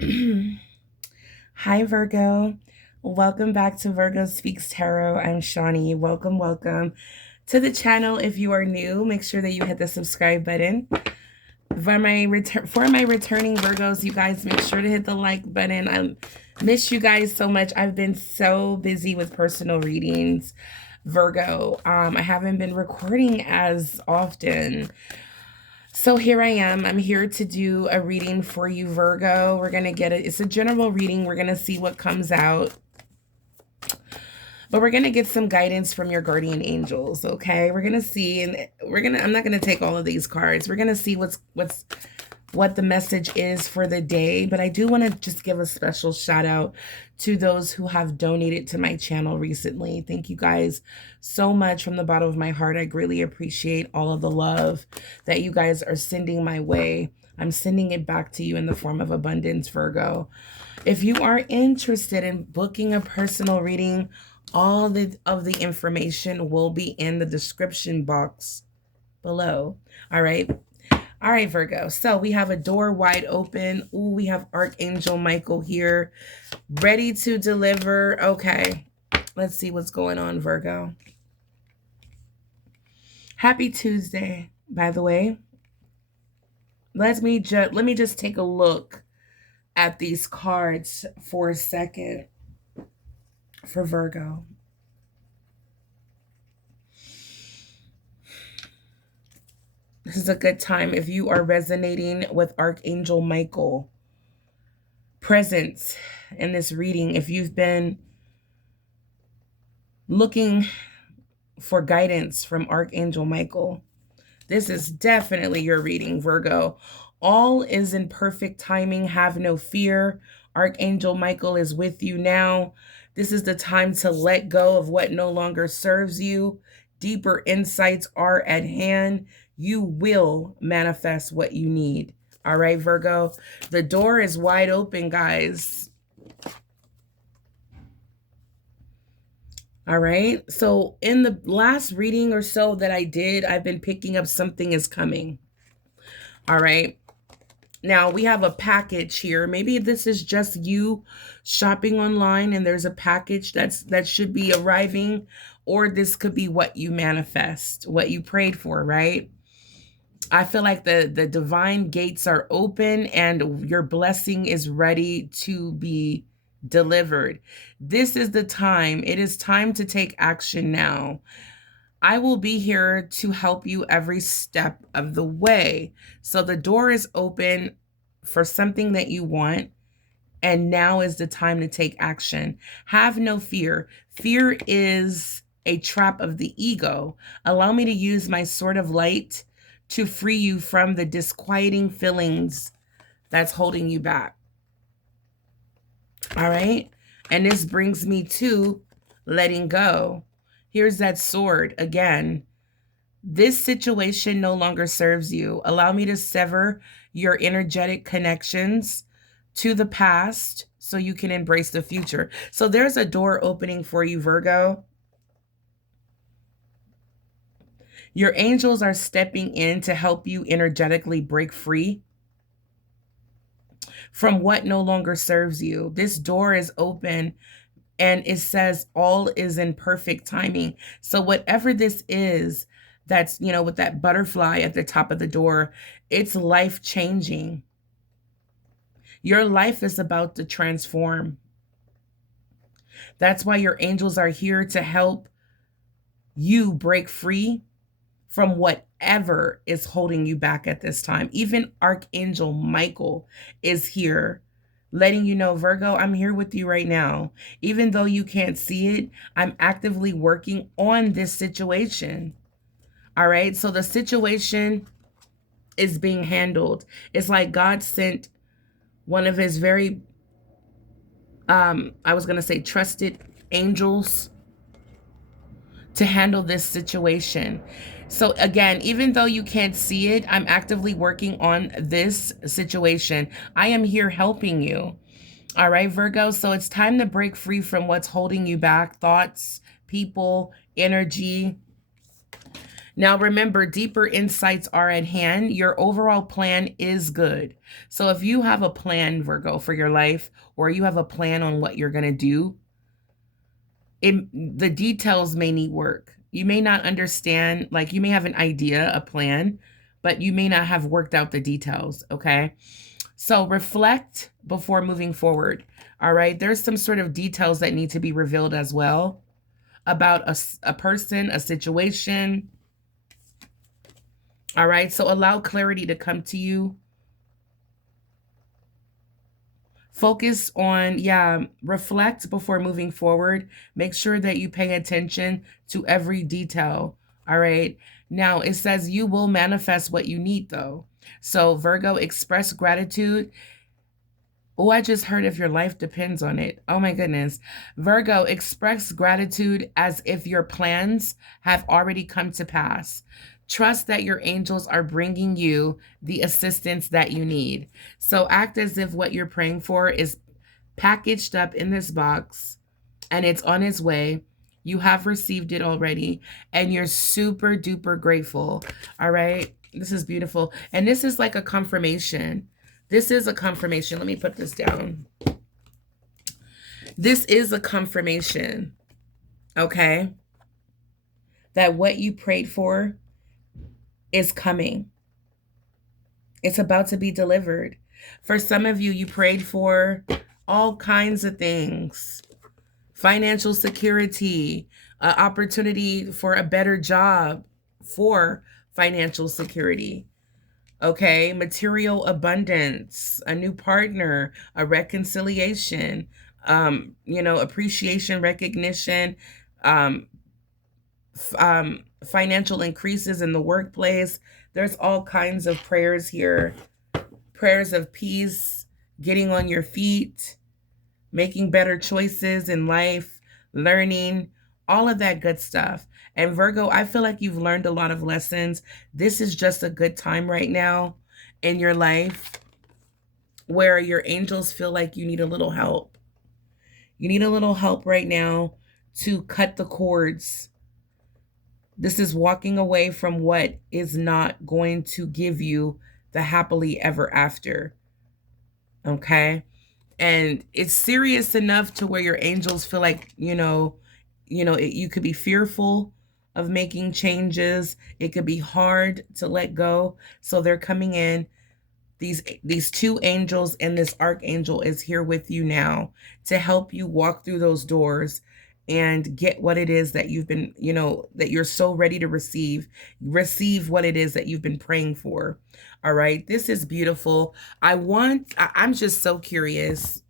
Hi, Virgo. Welcome back to Virgo Speaks Tarot. I'm Shawnee. Welcome to the channel. If you are new, make sure that you hit the subscribe button. For my returning Virgos, you guys make sure to hit the like button. I miss you guys so much. I've been so busy with personal readings, Virgo. I haven't been recording as often. So here I am. I'm here to do a reading for you, Virgo. We're going to get it. It's a general reading. We're going to see what comes out. But we're going to get some guidance from your guardian angels, okay? We're going to see, and I'm not going to take all of these cards. We're going to see what the message is for the day. But I do want to just give a special shout out to those who have donated to my channel recently. Thank you guys so much from the bottom of my heart. I greatly appreciate all of the love that you guys are sending my way. I'm sending it back to you in the form of abundance, Virgo. If you are interested in booking a personal reading, all of the information will be in the description box below. All right. All right, Virgo. So we have a door wide open. Ooh, we have Archangel Michael here, ready to deliver. Okay, let's see what's going on, Virgo. Happy Tuesday, by the way. Let me just take a look at these cards for a second for Virgo. This is a good time if you are resonating with Archangel Michael presence in this reading. If you've been looking for guidance from Archangel Michael, this is definitely your reading, Virgo. All is in perfect timing. Have no fear. Archangel Michael is with you now. This is the time to let go of what no longer serves you. Deeper insights are at hand. You will manifest what you need. All right, Virgo. The door is wide open, guys. All right. So in the last reading or so that I did, I've been picking up something is coming. All right. Now we have a package here. Maybe this is just you shopping online and there's a package that should be arriving, or this could be what you manifest, what you prayed for, right? I feel like the divine gates are open and your blessing is ready to be delivered. This is the time. It is time to take action now. I will be here to help you every step of the way. So the door is open for something that you want, and now is the time to take action. Have no fear. Fear is a trap of the ego. Allow me to use my sword of light to free you from the disquieting feelings that's holding you back. All right? And this brings me to letting go. Here's that sword again. This situation no longer serves you. Allow me to sever your energetic connections to the past so you can embrace the future. So there's a door opening for you, Virgo. Your angels are stepping in to help you energetically break free from what no longer serves you. This door is open and it says all is in perfect timing. So whatever this is, that's, with that butterfly at the top of the door, it's life changing. Your life is about to transform. That's why your angels are here to help you break free from whatever is holding you back at this time. Even Archangel Michael is here letting you know, Virgo, I'm here with you right now. Even though you can't see it, I'm actively working on this situation. All right. So the situation is being handled. It's like God sent one of his very, I was going to say trusted angels to handle this situation. So again, even though you can't see it, I'm actively working on this situation. I am here helping you. All right, Virgo. So it's time to break free from what's holding you back. Thoughts, people, energy. Now, remember, deeper insights are at hand. Your overall plan is good. So, if you have a plan, Virgo, for your life, or you have a plan on what you're going to do, the details may need work. You may not understand, like, you may have an idea, a plan, but you may not have worked out the details. Okay. So, reflect before moving forward. All right. There's some sort of details that need to be revealed as well about a person, a situation. All right. So allow clarity to come to you. Focus on, reflect before moving forward. Make sure that you pay attention to every detail. All right. Now it says you will manifest what you need, though. So, Virgo, express gratitude. Oh, I just heard if your life depends on it. Oh my goodness. Virgo, express gratitude as if your plans have already come to pass. Trust that your angels are bringing you the assistance that you need. So act as if what you're praying for is packaged up in this box and it's on its way. You have received it already and you're super duper grateful. All right. This is beautiful. And this is like a confirmation. This is a confirmation. Let me put this down. This is a confirmation, okay, that what you prayed for is coming. It's about to be delivered. For some of you, you prayed for all kinds of things. Financial security, opportunity for a better job for financial security. Okay, material abundance, a new partner, a reconciliation, appreciation, recognition, um, financial increases in the workplace. There's all kinds of prayers here. Prayers of peace, getting on your feet, making better choices in life, learning, all of that good stuff. And Virgo, I feel like you've learned a lot of lessons. This is just a good time right now in your life where your angels feel like you need a little help. You need a little help right now to cut the cords. This is walking away from what is not going to give you the happily ever after. Okay? And it's serious enough to where your angels feel like, you could be fearful of making changes. It could be hard to let go. So they're coming in. These two angels and this archangel is here with you now to help you walk through those doors and get what it is that you've been, that you're so ready to receive what it is that you've been praying for. All right. This is beautiful. I'm just so curious.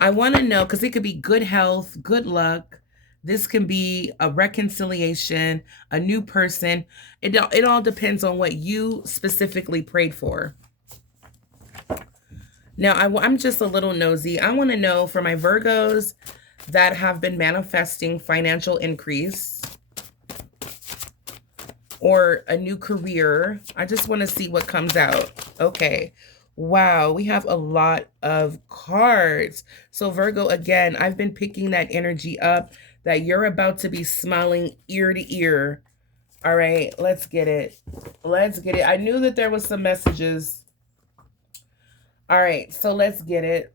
I want to know, because it could be good health, good luck. This can be a reconciliation, a new person. It all depends on what you specifically prayed for. Now, I'm just a little nosy. I want to know for my Virgos that have been manifesting financial increase or a new career. I just want to see what comes out. Okay. Wow, we have a lot of cards. So Virgo, again, I've been picking that energy up that you're about to be smiling ear to ear. All right, let's get it. Let's get it. I knew that there was some messages. All right, so let's get it.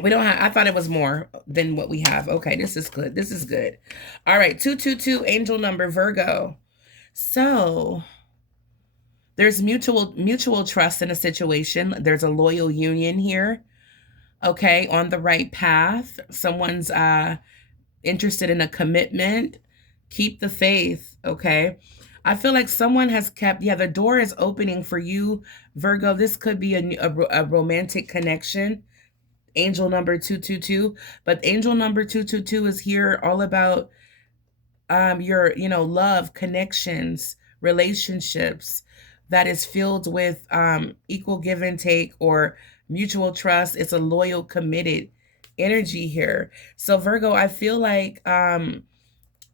We don't have, I thought it was more than what we have. Okay, this is good. This is good. All right, 222, angel number, Virgo. So there's mutual trust in a situation. There's a loyal union here. Okay, on the right path. Someone's interested in a commitment. Keep the faith, okay? I feel like someone has kept, the door is opening for you, Virgo. This could be a romantic connection. Angel number 222. But angel number 222 is here all about your, love, connections, relationships that is filled with equal give and take or mutual trust. It's a loyal, committed energy here. So Virgo, I feel like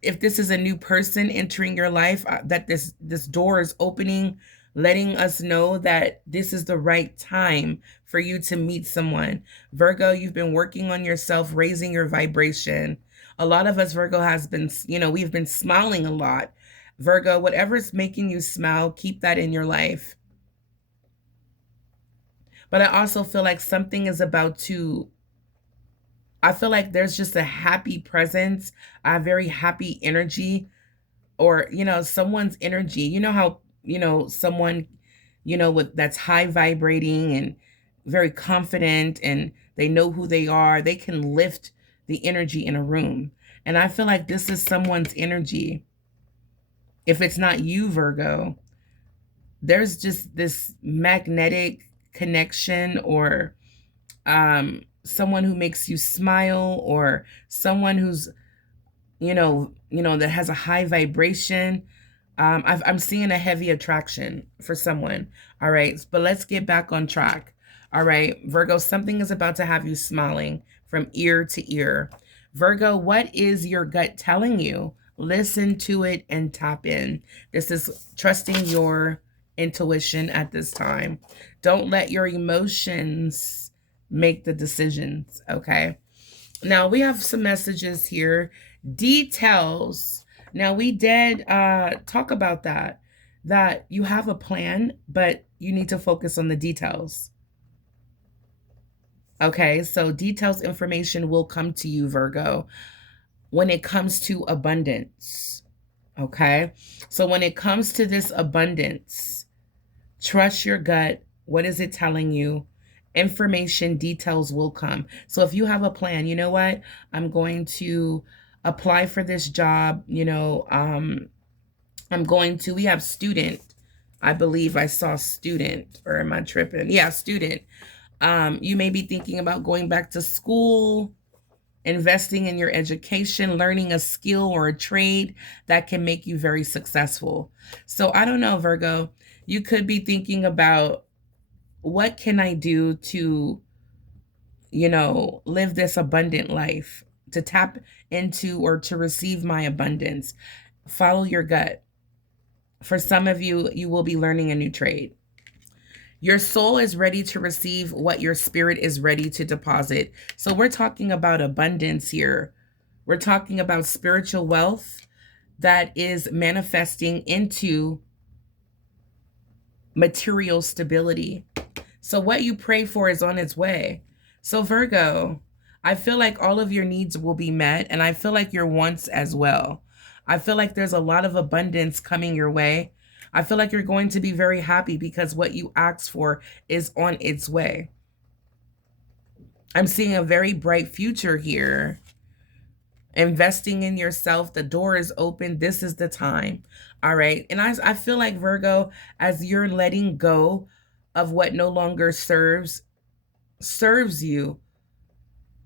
if this is a new person entering your life, that this door is opening, letting us know that this is the right time for you to meet someone. Virgo, you've been working on yourself, raising your vibration. A lot of us, Virgo, has been, we've been smiling a lot. Virgo, whatever's making you smile, keep that in your life. But I also feel like something is about to, I feel like there's just a happy presence, a very happy energy, or, someone's energy. You know how, someone, with that's high vibrating and very confident, and they know who they are, they can lift the energy in a room. And I feel like this is someone's energy. If it's not you, Virgo, there's just this magnetic connection, or someone who makes you smile, or someone who's, that has a high vibration. I'm seeing a heavy attraction for someone. All right, but let's get back on track. All right, Virgo, something is about to have you smiling from ear to ear. Virgo, what is your gut telling you? Listen to it and tap in. This is trusting your intuition at this time. Don't let your emotions make the decisions, okay? Now we have some messages here. Details. Now we did talk about that you have a plan, but you need to focus on the details. Okay, so details information will come to you, Virgo, when it comes to abundance. Okay, so when it comes to this abundance, trust your gut. What is it telling you? Information, details will come. So if you have a plan, you know what? I'm going to apply for this job. We have student. I believe I saw student, or am I tripping? Yeah, student. You may be thinking about going back to school, investing in your education, learning a skill or a trade that can make you very successful. So I don't know, Virgo, you could be thinking about, what can I do to, live this abundant life, to tap into or to receive my abundance? Follow your gut. For some of you, you will be learning a new trade. Your soul is ready to receive what your spirit is ready to deposit. So we're talking about abundance here. We're talking about spiritual wealth that is manifesting into material stability. So what you pray for is on its way. So Virgo, I feel like all of your needs will be met, and I feel like your wants as well. I feel like there's a lot of abundance coming your way. I feel like you're going to be very happy because what you asked for is on its way. I'm seeing a very bright future here. Investing in yourself, the door is open. This is the time. All right. And I feel like, Virgo, as you're letting go of what no longer serves you,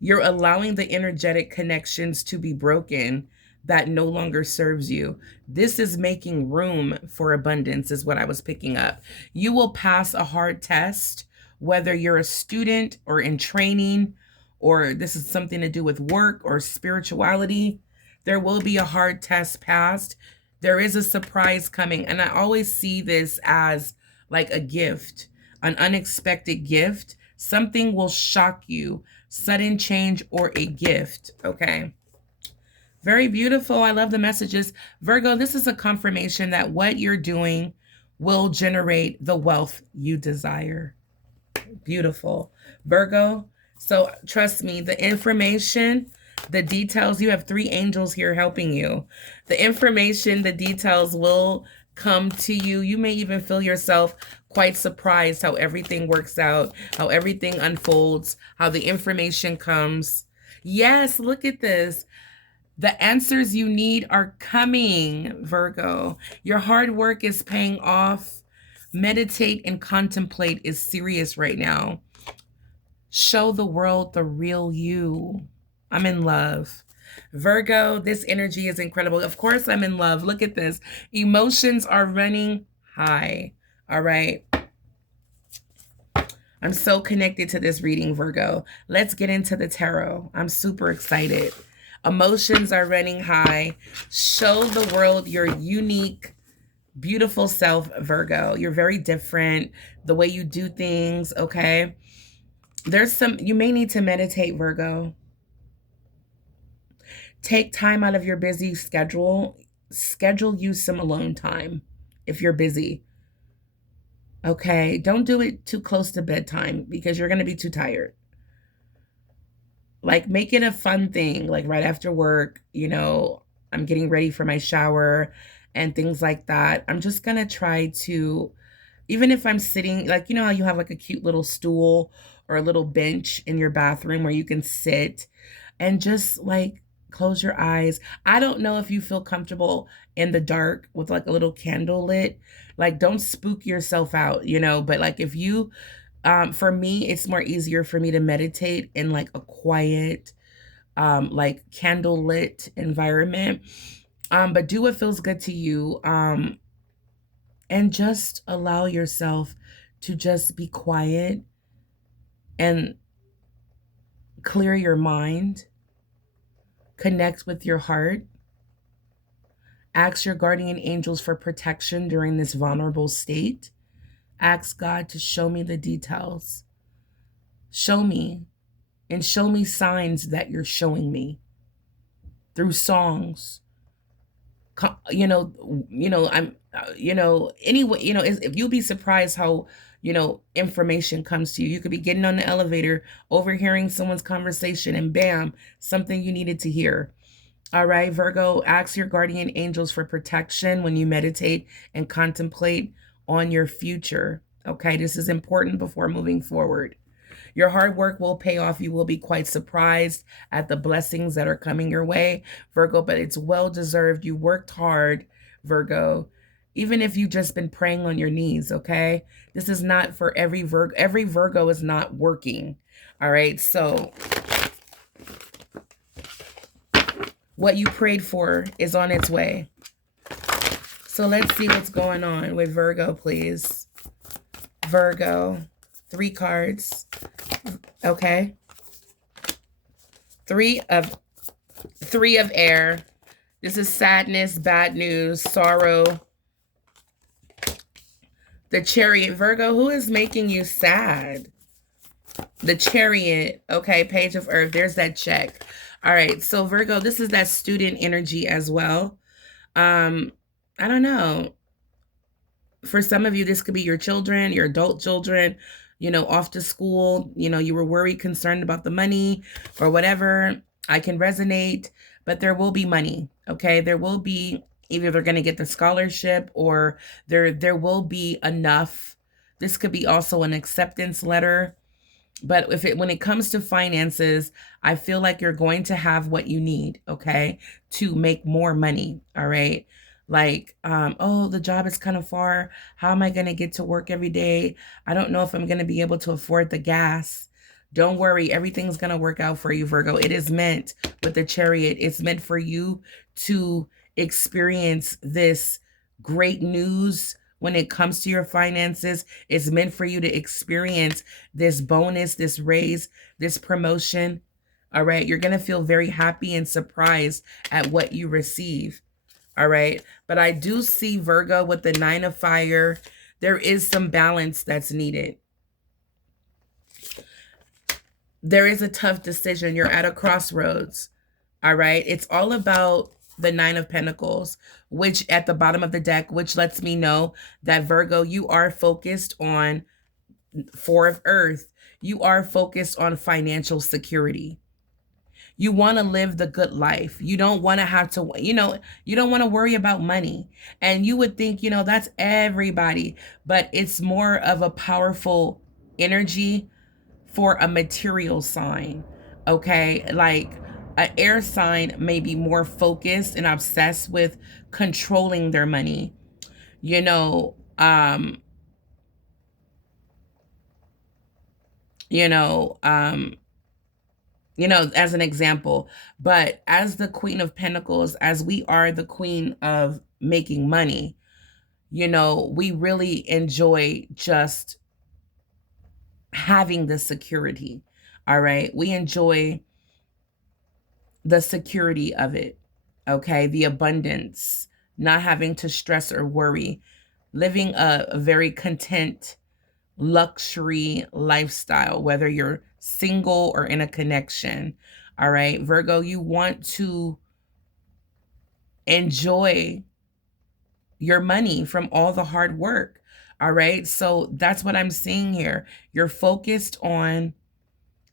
you're allowing the energetic connections to be broken that no longer serves you. This is making room for abundance, is what I was picking up. You will pass a hard test, whether you're a student or in training, or this is something to do with work or spirituality. There will be a hard test passed. There is a surprise coming. And I always see this as like a gift, an unexpected gift. Something will shock you, sudden change, or a gift, okay? Very beautiful. I love the messages. Virgo, this is a confirmation that what you're doing will generate the wealth you desire. Beautiful. Virgo, so trust me, the information, the details, you have 3 angels here helping you. The information, the details will come to you. You may even feel yourself quite surprised how everything works out, how everything unfolds, how the information comes. Yes, look at this. The answers you need are coming, Virgo. Your hard work is paying off. Meditate and contemplate is serious right now. Show the world the real you. I'm in love. Virgo, this energy is incredible. Of course, I'm in love. Look at this. Emotions are running high. All right. I'm so connected to this reading, Virgo. Let's get into the tarot. I'm super excited. Emotions are running high. Show the world your unique, beautiful self, Virgo. You're very different. The way you do things, okay? You may need to meditate, Virgo. Take time out of your busy schedule. Schedule you some alone time if you're busy. Okay, don't do it too close to bedtime because you're going to be too tired. Like, make it a fun thing, like right after work, I'm getting ready for my shower and things like that. I'm just going to try to, even if I'm sitting, like, how you have like a cute little stool or a little bench in your bathroom where you can sit and just like close your eyes. I don't know if you feel comfortable in the dark with like a little candle lit. Like, don't spook yourself out, but like if you, for me, it's more easier for me to meditate in like a quiet, like candle lit environment. But do what feels good to you. And just allow yourself to just be quiet and clear your mind, connect with your heart, ask your guardian angels for protection during this vulnerable state. Ask God to show me the details. Show me, and show me signs that you're showing me through songs. Anyway, if you'll be surprised how, information comes to you. You could be getting on the elevator, overhearing someone's conversation, and bam, something you needed to hear. All right, Virgo, ask your guardian angels for protection when you meditate and contemplate on your future. Okay, this is important before moving forward. Your hard work will pay off. You will be quite surprised at the blessings that are coming your way, Virgo, but it's well deserved. You worked hard, Virgo, even if you've just been praying on your knees, okay? This is not for every Virgo. Every Virgo is not working, all right? So what you prayed for is on its way. So let's see what's going on with Virgo, please. Virgo, 3 cards. Okay. 3 of air. This is sadness, bad news, sorrow. The Chariot. Virgo, who is making you sad? The Chariot. Okay, Page of Earth. There's that check. All right. So Virgo, this is that student energy as well. I don't know. For some of you, this could be your children, your adult children, off to school. You were worried, concerned about the money or whatever. I can resonate, but there will be money. Okay. There will be, either they're going to get the scholarship or there will be enough. This could be also an acceptance letter. But when it comes to finances, I feel like you're going to have what you need, okay, to make more money, all right? Like, oh, the job is kind of far. How am I going to get to work every day? I don't know if I'm going to be able to afford the gas. Don't worry, everything's going to work out for you, Virgo. It is meant with the Chariot. It's meant for you to experience this great news. When it comes to your finances, it's meant for you to experience this bonus, this raise, this promotion. All right. You're going to feel very happy and surprised at what you receive. All right. But I do see, Virgo, with the 9 of fire, there is some balance that's needed. There is a tough decision. You're at a crossroads. All right. It's all about the 9 of Pentacles, which at the bottom of the deck, which lets me know that, Virgo, you are focused on 4 of Earth. You are focused on financial security. You want to live the good life. You don't want to have to, you don't want to worry about money. And you would think, that's everybody, but it's more of a powerful energy for a material sign. Okay. Like, an air sign may be more focused and obsessed with controlling their money. As an example. But as the Queen of Pentacles, as we are the queen of making money, we really enjoy just having the security. All right. We enjoy the security of it, okay? The abundance, not having to stress or worry, living a very content, luxury lifestyle, whether you're single or in a connection, all right? Virgo, you want to enjoy your money from all the hard work. All right. So that's what I'm seeing here. You're focused on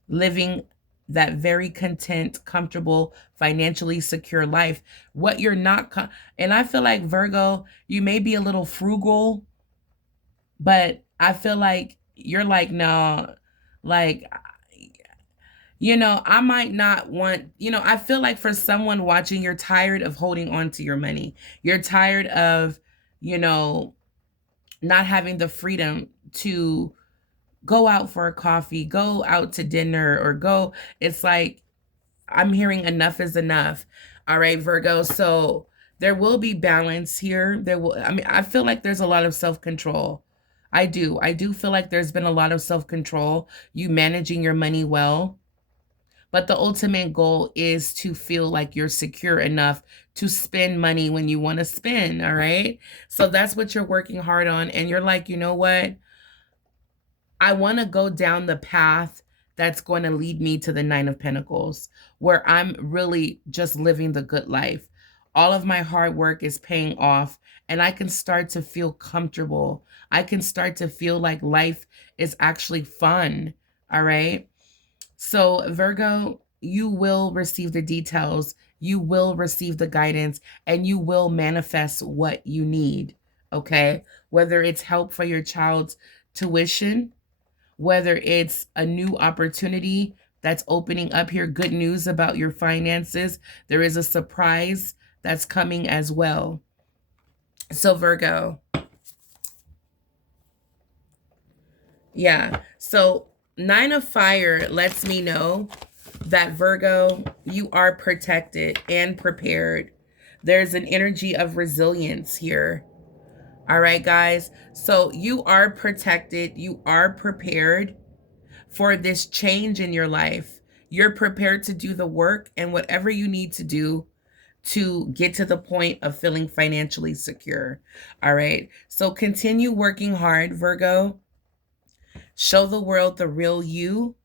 living that very content, comfortable, financially secure life. What you're not, and I feel like Virgo, you may be a little frugal, but I feel like you're like, no, like, I might not want, I feel like for someone watching, you're tired of holding on to your money. You're tired of, you know, not having the freedom to go out for a coffee, go out to dinner, or go. It's like, I'm hearing enough is enough. All right, Virgo. So there will be balance here. I feel like there's a lot of self-control. I do. I do feel like there's been a lot of self-control, you managing your money well. But the ultimate goal is to feel like you're secure enough to spend money when you want to spend. All right. So that's what you're working hard on. And you're like, you know what? I want to go down the path that's going to lead me to the Nine of Pentacles, where I'm really just living the good life. All of my hard work is paying off, and I can start to feel comfortable. I can start to feel like life is actually fun. All right. So, Virgo, you will receive the details, you will receive the guidance, and you will manifest what you need. Okay. Whether it's help for your child's tuition, whether it's a new opportunity that's opening up here, good news about your finances, there is a surprise that's coming as well. So, Virgo, yeah. So, Nine of Fire lets me know that, Virgo, you are protected and prepared. There's an energy of resilience here. All right, guys. So you are protected. You are prepared for this change in your life. You're prepared to do the work and whatever you need to do to get to the point of feeling financially secure. All right. So continue working hard, Virgo. Show the world the real you.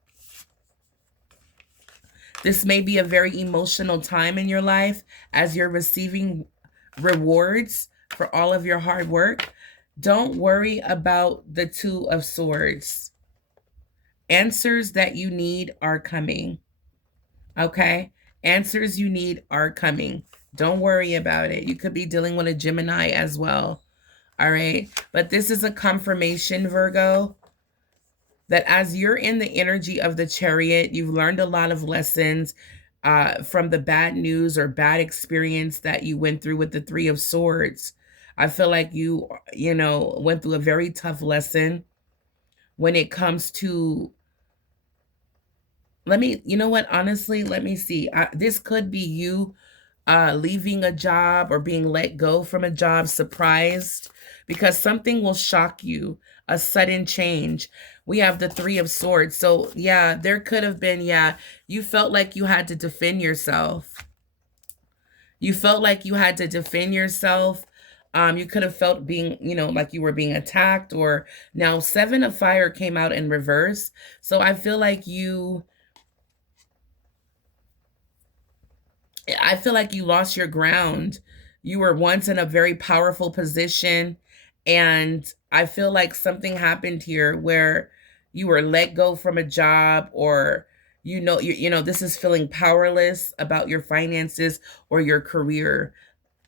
This may be a very emotional time in your life as you're receiving rewards for all of your hard work. Don't worry about the Two of Swords. Answers that you need are coming. Okay? Answers you need are coming. Don't worry about it. You could be dealing with a Gemini as well. All right? But this is a confirmation, Virgo, that as you're in the energy of the Chariot, you've learned a lot of lessons from the bad news or bad experience that you went through with the Three of Swords. I feel like you went through a very tough lesson when it comes to, honestly, let me see. This could be you leaving a job or being let go from a job, surprised, because something will shock you, a sudden change. We have the Three of Swords. So yeah, there could have been, you felt like you had to defend yourself. You felt like you had to defend yourself. You could have felt being, like you were being attacked, or now Seven of Fire came out in reverse. So I feel like I feel like you lost your ground. You were once in a very powerful position, and I feel like something happened here where you were let go from a job, or this is feeling powerless about your finances or your career.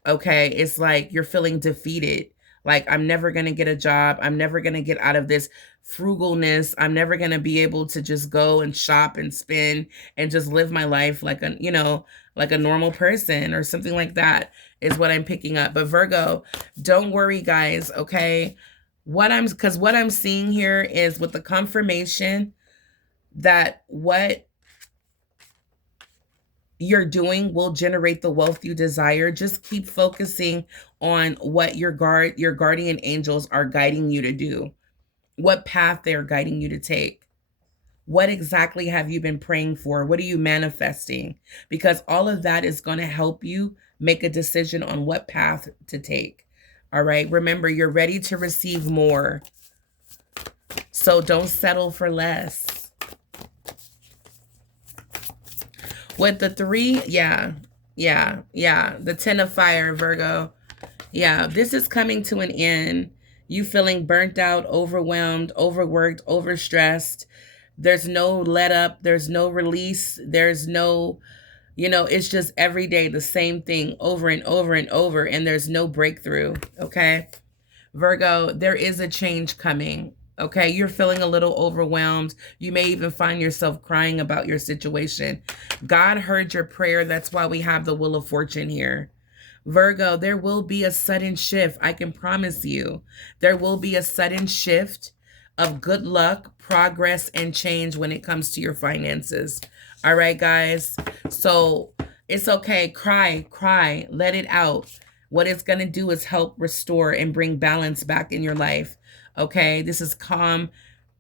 Okay, it's like you're feeling defeated. Like, I'm never going to get a job. I'm never going to get out of this frugalness. I'm never going to be able to just go and shop and spend and just live my life like like a normal person or something like that is what I'm picking up. But Virgo, don't worry, guys, okay? Because what I'm seeing here is with the confirmation that what you're doing will generate the wealth you desire. Just keep focusing on what your guardian angels are guiding you to do, what path they're guiding you to take. What exactly have you been praying for? What are you manifesting? Because all of that is going to help you make a decision on what path to take. All right. Remember, you're ready to receive more. So don't settle for less. With the three, Yeah, yeah. The 10 of fire, Virgo. Yeah, this is coming to an end. You feeling burnt out, overwhelmed, overworked, overstressed. There's no let up. There's no release. There's no, it's just every day the same thing over and over and over, and there's no breakthrough. Okay. Virgo, there is a change coming. Okay, you're feeling a little overwhelmed. You may even find yourself crying about your situation. God heard your prayer. That's why we have the Wheel of Fortune here. Virgo, there will be a sudden shift. I can promise you. There will be a sudden shift of good luck, progress, and change when it comes to your finances. All right, guys. So it's okay. Cry, let it out. What it's going to do is help restore and bring balance back in your life. Okay, this is calm,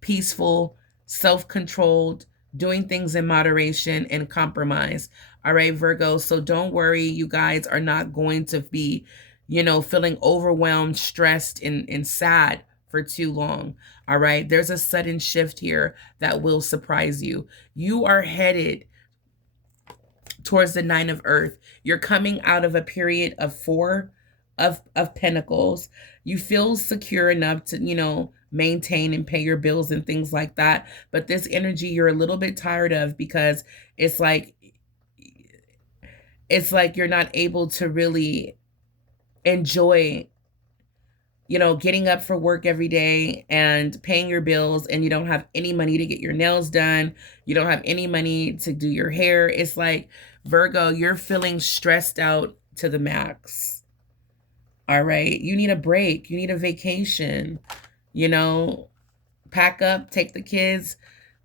peaceful, self-controlled, doing things in moderation and compromise. All right, Virgo. So don't worry. You guys are not going to be, feeling overwhelmed, stressed, and sad for too long. All right. There's a sudden shift here that will surprise you. You are headed towards the 9 of Earth. You're coming out of a period of 4 of Pentacles. You feel secure enough to, maintain and pay your bills and things like that. But this energy you're a little bit tired of because it's like you're not able to really enjoy, getting up for work every day and paying your bills, and you don't have any money to get your nails done. You don't have any money to do your hair. It's like, Virgo, you're feeling stressed out to the max. All right. You need a break. You need a vacation. Pack up, take the kids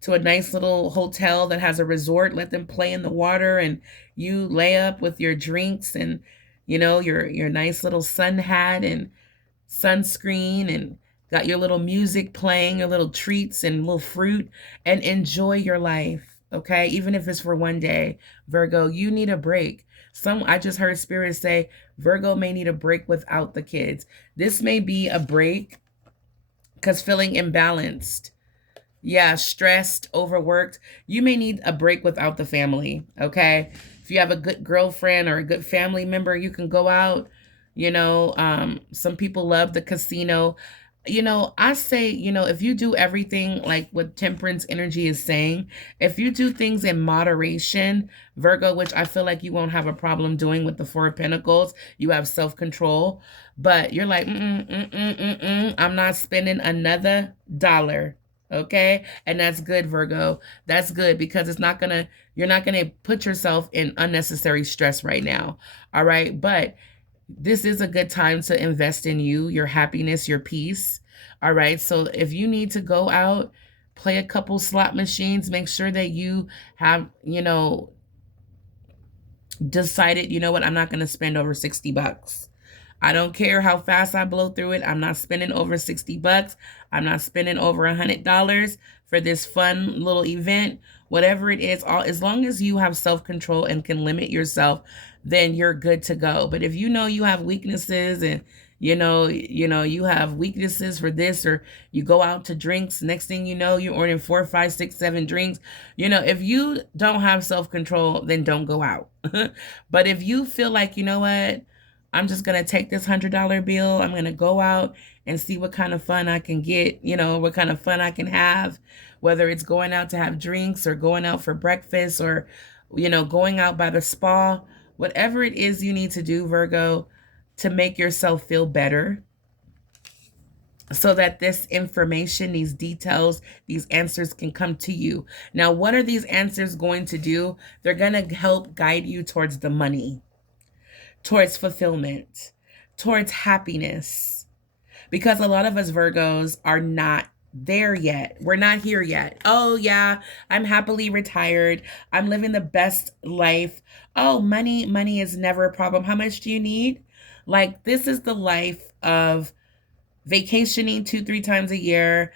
to a nice little hotel that has a resort, let them play in the water, and you lay up with your drinks and, your nice little sun hat and sunscreen, and got your little music playing, your little treats and little fruit, and enjoy your life. Okay. Even if it's for one day, Virgo, you need a break. I just heard Spirit say Virgo may need a break without the kids. This may be a break because feeling imbalanced. Yeah, stressed, overworked. You may need a break without the family, okay? If you have a good girlfriend or a good family member, you can go out. Some people love the casino. I say, if you do everything like what Temperance energy is saying, if you do things in moderation, Virgo, which I feel like you won't have a problem doing with the 4 of Pentacles, you have self-control, but you're like, I'm not spending another dollar. Okay. And that's good, Virgo. That's good because you're not going to put yourself in unnecessary stress right now. All right. But this is a good time to invest in you, your happiness, your peace. All right. So if you need to go out, play a couple slot machines, make sure that you have, decided, what, I'm not going to spend over $60. I don't care how fast I blow through it. I'm not spending over $60. I'm not spending over $100 for this fun little event. Whatever it is, as long as you have self-control and can limit yourself, then you're good to go. But if you have weaknesses and you have weaknesses for this, or you go out to drinks, next thing you know, you're ordering 4, 5, 6, 7 drinks. If you don't have self-control, then don't go out. But if you feel like, what, I'm just going to take this $100 bill. I'm going to go out and see what kind of fun I can get, what kind of fun I can have, whether it's going out to have drinks or going out for breakfast or, going out by the spa, whatever it is you need to do, Virgo, to make yourself feel better so that this information, these details, these answers can come to you. Now, what are these answers going to do? They're going to help guide you towards the money, towards fulfillment, towards happiness. Because a lot of us Virgos are not there yet. We're not here yet. Oh yeah, I'm happily retired. I'm living the best life. Oh, money is never a problem. How much do you need? Like, this is the life of vacationing 2-3 times a year,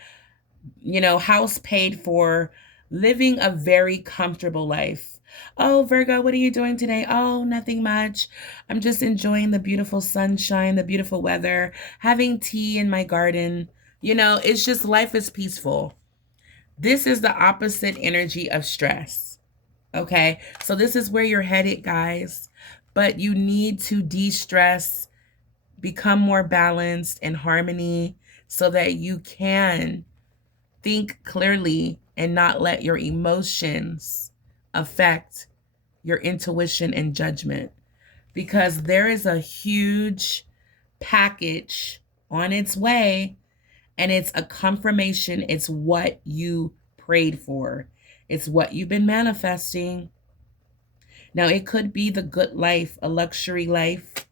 house paid for, living a very comfortable life. Oh, Virgo, what are you doing today? Oh, nothing much. I'm just enjoying the beautiful sunshine, the beautiful weather, having tea in my garden. It's just, life is peaceful. This is the opposite energy of stress. Okay. So this is where you're headed, guys. but you need to de-stress, become more balanced and harmony so that you can think clearly and not let your emotions affect your intuition and judgment, because there is a huge package on its way, and it's a confirmation. It's what you prayed for. It's what you've been manifesting. Now, it could be the good life, a luxury life,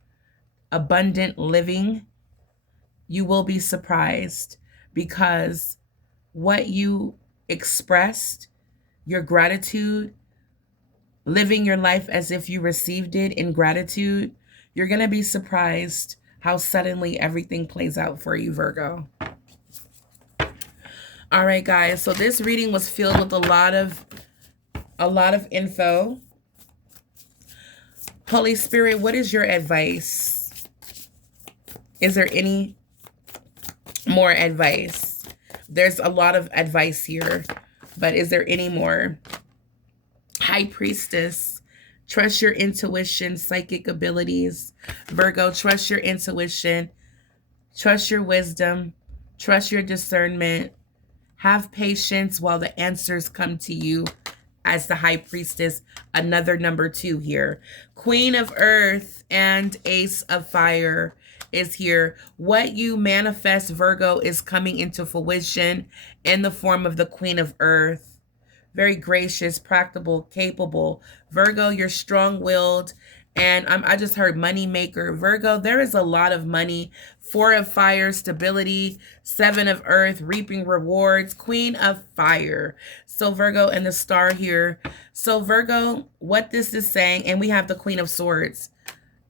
abundant living. You will be surprised because what you expressed, your gratitude, living your life as if you received it in gratitude, you're going to be surprised how suddenly everything plays out for you, Virgo. All right, guys. So this reading was filled with a lot of info. Holy Spirit, what is your advice? Is there any more advice? There's a lot of advice here, but is there any more? High Priestess, trust your intuition, psychic abilities. Virgo, trust your intuition, trust your wisdom, trust your discernment. Have patience while the answers come to you as the High Priestess, another number 2 here. Queen of Earth and Ace of Fire is here. What you manifest, Virgo, is coming into fruition in the form of the Queen of Earth. Very gracious, practical, capable. Virgo, you're strong-willed. And I just heard money maker. Virgo, there is a lot of money. 4 of Fire, stability. 7 of Earth, reaping rewards. Queen of Fire. So Virgo, and the star here. So Virgo, what this is saying, and we have the Queen of Swords.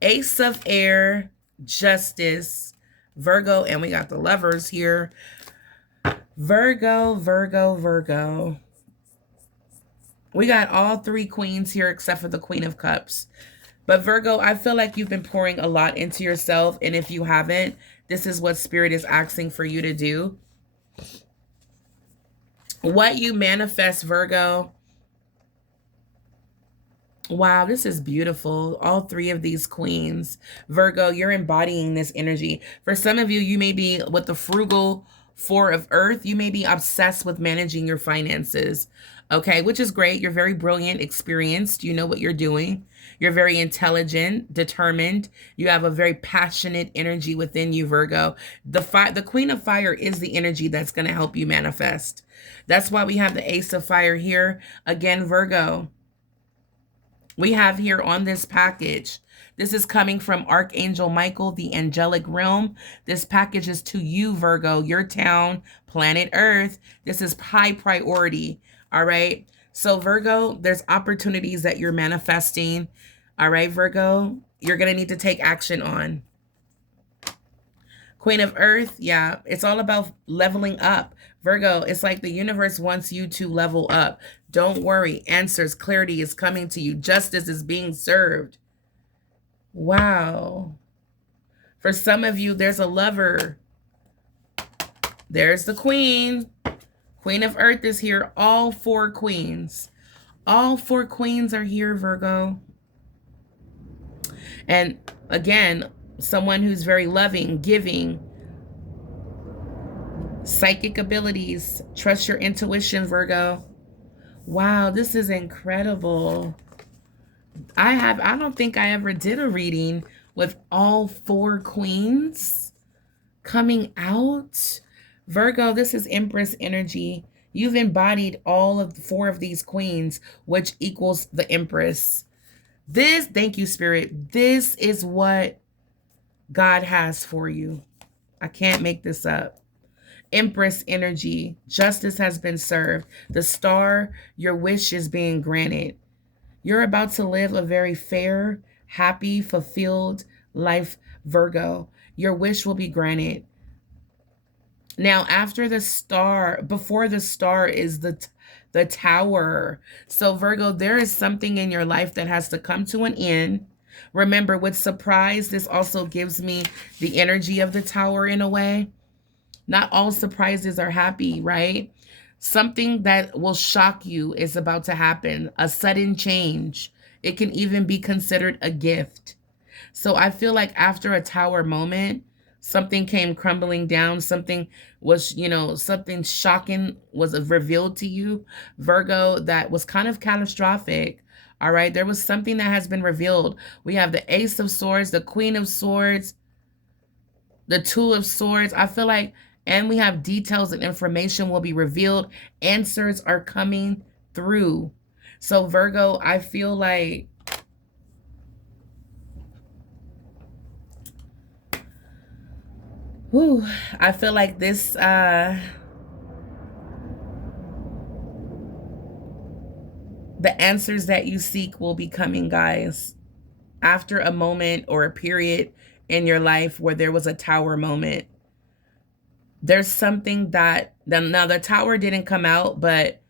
Ace of Air, justice. Virgo, and we got the Lovers here. Virgo, Virgo, Virgo. We got all 3 queens here except for the Queen of Cups. But Virgo, I feel like you've been pouring a lot into yourself. And if you haven't, this is what Spirit is asking for you to do. What you manifest, Virgo. Wow, this is beautiful. All 3 of these queens. Virgo, you're embodying this energy. For some of you, you may be with the frugal 4 of Earth. You may be obsessed with managing your finances. Okay, which is great. You're very brilliant, experienced. You know what you're doing. You're very intelligent, determined. You have a very passionate energy within you, Virgo. The Queen of Fire is the energy that's going to help you manifest. That's why we have the Ace of Fire here. Again, Virgo, we have here on this package, this is coming from Archangel Michael, the angelic realm. This package is to you, Virgo, your town, planet Earth. This is high priority. All right. So Virgo, there's opportunities that you're manifesting. All right, Virgo, you're going to need to take action on. Queen of Earth. Yeah, it's all about leveling up. Virgo, it's like the universe wants you to level up. Don't worry. Answers, clarity is coming to you. Justice is being served. Wow. For some of you, there's a lover. There's the Queen. Queen of Earth is here. All 4 queens. All 4 queens are here, Virgo. And again, someone who's very loving, giving, psychic abilities. Trust your intuition, Virgo. Wow, this is incredible. I don't think I ever did a reading with all 4 queens coming out. Virgo, this is Empress energy. You've embodied all of the 4 of these queens, which equals the Empress. This, thank you, Spirit. This is what God has for you. I can't make this up. Empress energy. Justice has been served. The star, your wish is being granted. You're about to live a very fair, happy, fulfilled life, Virgo. Your wish will be granted. Now, after the star, before the star is the tower. So Virgo, there is something in your life that has to come to an end. Remember, with surprise, this also gives me the energy of the tower in a way. Not all surprises are happy, right? Something that will shock you is about to happen. A sudden change It can even be considered a gift. So I feel like after a tower moment, something came crumbling down, something was, something shocking was revealed to you, Virgo, that was kind of catastrophic. All right, there was something that has been revealed. We have the Ace of Swords, the Queen of Swords, the Two of Swords. I feel like, and we have details and information will be revealed. Answers are coming through. So Virgo, I feel like I feel like this, the answers that you seek will be coming, guys, after a moment or a period in your life where there was a tower moment. There's something that, now the tower didn't come out, but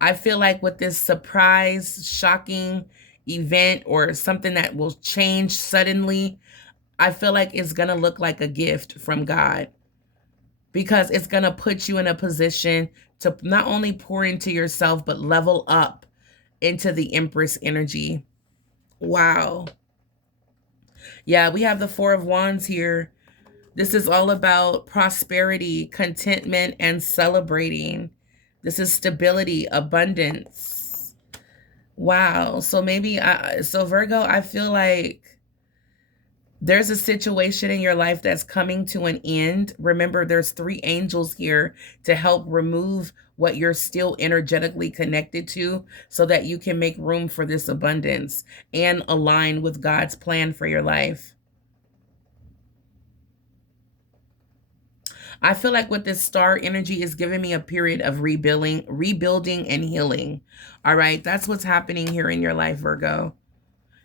I feel like with this surprise, shocking event or something that will change suddenly, I feel like it's going to look like a gift from God, because it's going to put you in a position to not only pour into yourself, but level up into the Empress energy. Wow. Yeah, we have the Four of Wands here. This is all about prosperity, contentment, and celebrating. This is stability, abundance. Wow. So maybe, so Virgo, I feel like there's a situation in your life that's coming to an end. Remember, there's 3 angels here to help remove what you're still energetically connected to so that you can make room for this abundance and align with God's plan for your life. I feel like with this star energy is giving me a period of rebuilding and healing. All right. That's what's happening here in your life, Virgo.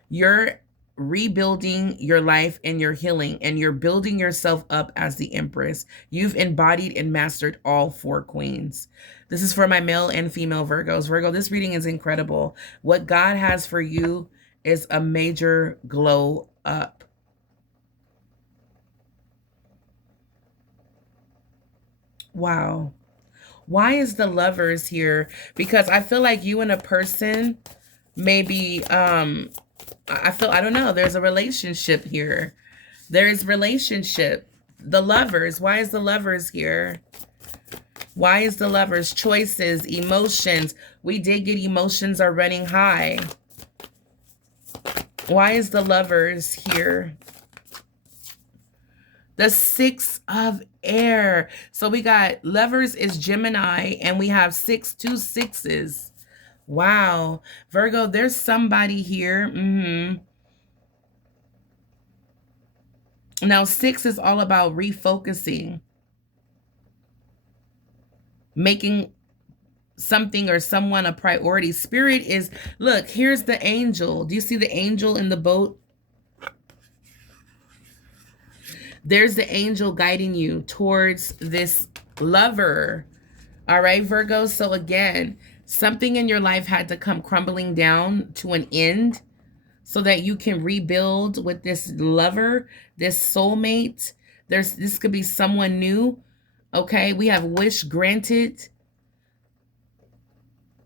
You're rebuilding your life and you're healing, and you're building yourself up as the Empress. You've embodied and mastered all 4 queens. This is for my male and female Virgos. Virgo, this reading is incredible. What God has for you is a major glow up. Wow. Why is the Lovers here? Because I feel like you and a person maybe, I don't know, there's a relationship here. There is relationship. The Lovers, why is the Lovers here? Why is the Lovers? Choices, emotions. We did get emotions are running high. Why is the Lovers here? The 6 of air. So we got Lovers is Gemini, and we have 2 6s. Wow. Virgo, there's somebody here. Now, 6 is all about refocusing, making something or someone a priority. Spirit is, look, here's the angel. Do you see the angel in the boat? There's the angel guiding you towards this lover. All right, Virgo. So again, something in your life had to come crumbling down to an end so that you can rebuild with this lover, this soulmate. This could be someone new. Okay, we have wish granted.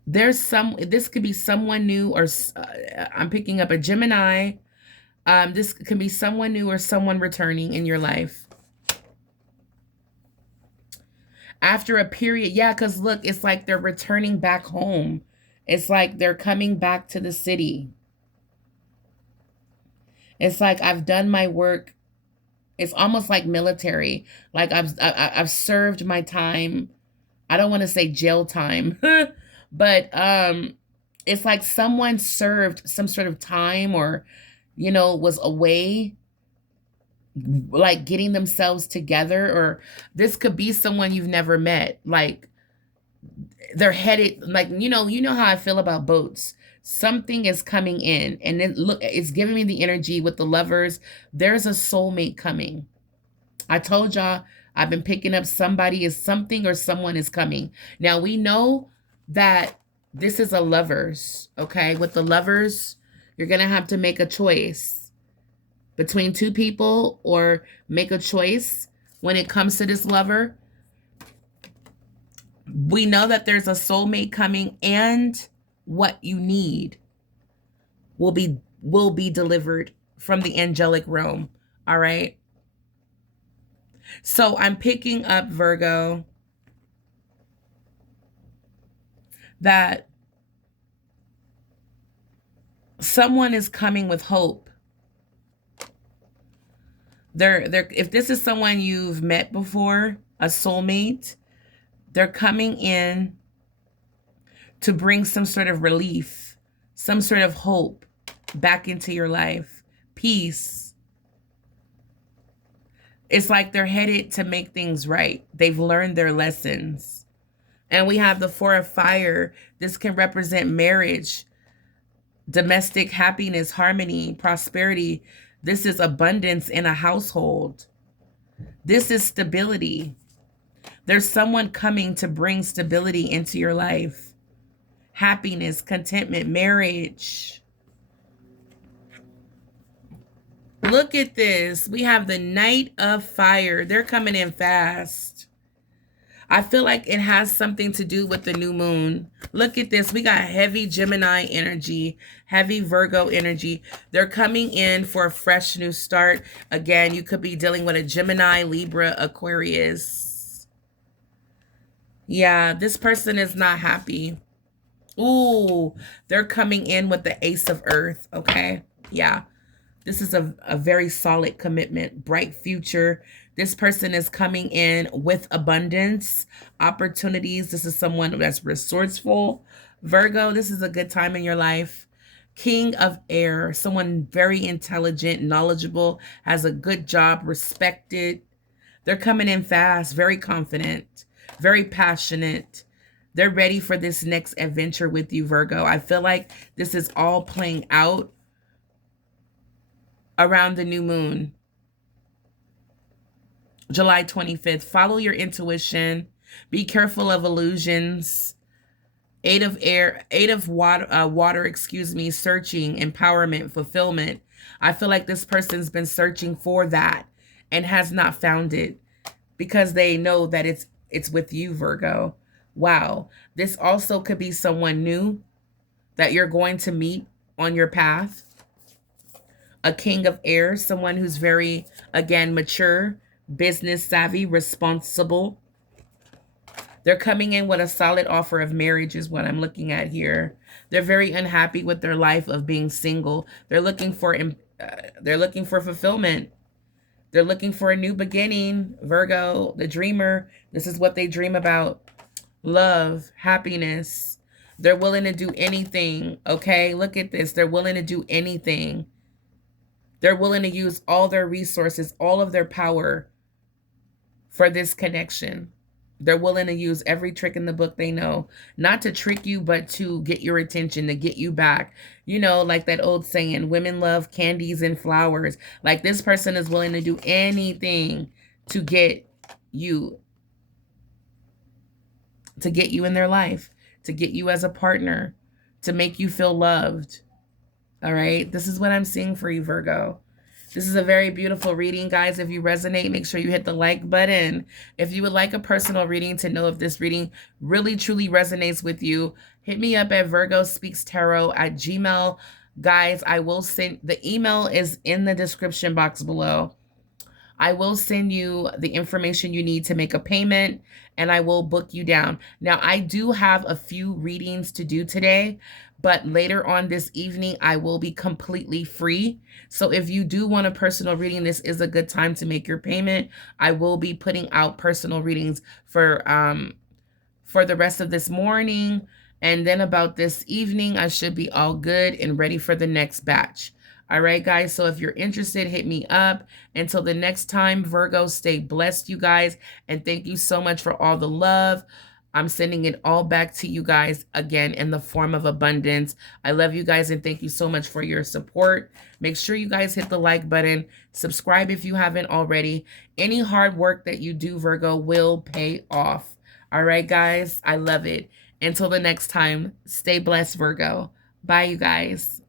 This could be someone new, or I'm picking up a Gemini. This can be someone new or someone returning in your life. After a period, yeah, because look, it's like they're returning back home. It's like they're coming back to the city. It's like, I've done my work. It's almost like military. Like I've served my time. I don't want to say jail time, but it's like someone served some sort of time, or was away, like getting themselves together. Or this could be someone you've never met. Like they're headed, like, you know how I feel about boats. Something is coming in, and then look, it's giving me the energy with the Lovers. There's a soulmate coming. I told y'all, I've been picking up somebody is something or someone is coming. Now we know that this is a Lovers, okay? With the Lovers, you're going to have to make a choice between 2 people, or make a choice when it comes to this lover. We know that there's a soulmate coming, and what you need. will be delivered from the angelic realm. All right. So I'm picking up, Virgo, that someone is coming with hope. If this is someone you've met before, a soulmate, they're coming in to bring some sort of relief, some sort of hope back into your life, peace. It's like they're headed to make things right. They've learned their lessons. And we have the Four of Fire. This can represent marriage, domestic happiness, harmony, prosperity. This is abundance in a household. This is stability. There's someone coming to bring stability into your life. Happiness, contentment, marriage. Look at this. We have the Knight of Fire. They're coming in fast. I feel like it has something to do with the new moon. Look at this. We got heavy Gemini energy, heavy Virgo energy. They're coming in for a fresh new start. Again, you could be dealing with a Gemini, Libra, Aquarius. Yeah, this person is not happy. Ooh, they're coming in with the Ace of Earth, okay? Yeah, this is a very solid commitment, bright future. This person is coming in with abundance, opportunities. This is someone that's resourceful. Virgo, this is a good time in your life. King of Air, someone very intelligent, knowledgeable, has a good job, respected. They're coming in fast, very confident, very passionate. They're ready for this next adventure with you, Virgo. I feel like this is all playing out around the new moon. July 25th. Follow your intuition. Be careful of illusions. Eight of water, excuse me, searching, empowerment, fulfillment. I feel like this person's been searching for that and has not found it because they know that it's with you, Virgo. Wow. This also could be someone new that you're going to meet on your path. A King of Air, someone who's very, again, mature, business savvy, responsible. They're coming in with a solid offer of marriage is what I'm looking at here. They're very unhappy with their life of being single. They're looking for fulfillment. They're looking for a new beginning. Virgo, the dreamer, this is what they dream about. Love, happiness. They're willing to do anything, okay? Look at this. They're willing to do anything. They're willing to use all their resources, all of their power for this connection. They're willing to use every trick in the book they know, not to trick you, but to get your attention, to get you back. You know, like that old saying, women love candies and flowers. Like this person is willing to do anything to get you in their life, to get you as a partner, to make you feel loved. All right. This is what I'm seeing for you, Virgo. This is a very beautiful reading, guys. If you resonate, make sure you hit the like button. If you would like a personal reading to know if this reading really, truly resonates with you, hit me up at virgospeakstarot@gmail.com. Guys, I will send, the email is in the description box below. I will send you the information you need to make a payment, and I will book you down. Now, I do have a few readings to do today, but later on this evening, I will be completely free. So if you do want a personal reading, this is a good time to make your payment. I will be putting out personal readings for the rest of this morning. And then about this evening, I should be all good and ready for the next batch. All right, guys. So if you're interested, hit me up. Until the next time, Virgo, stay blessed, you guys. And thank you so much for all the love. I'm sending it all back to you guys again in the form of abundance. I love you guys and thank you so much for your support. Make sure you guys hit the like button. Subscribe if you haven't already. Any hard work that you do, Virgo, will pay off. All right, guys. I love it. Until the next time, stay blessed, Virgo. Bye, you guys.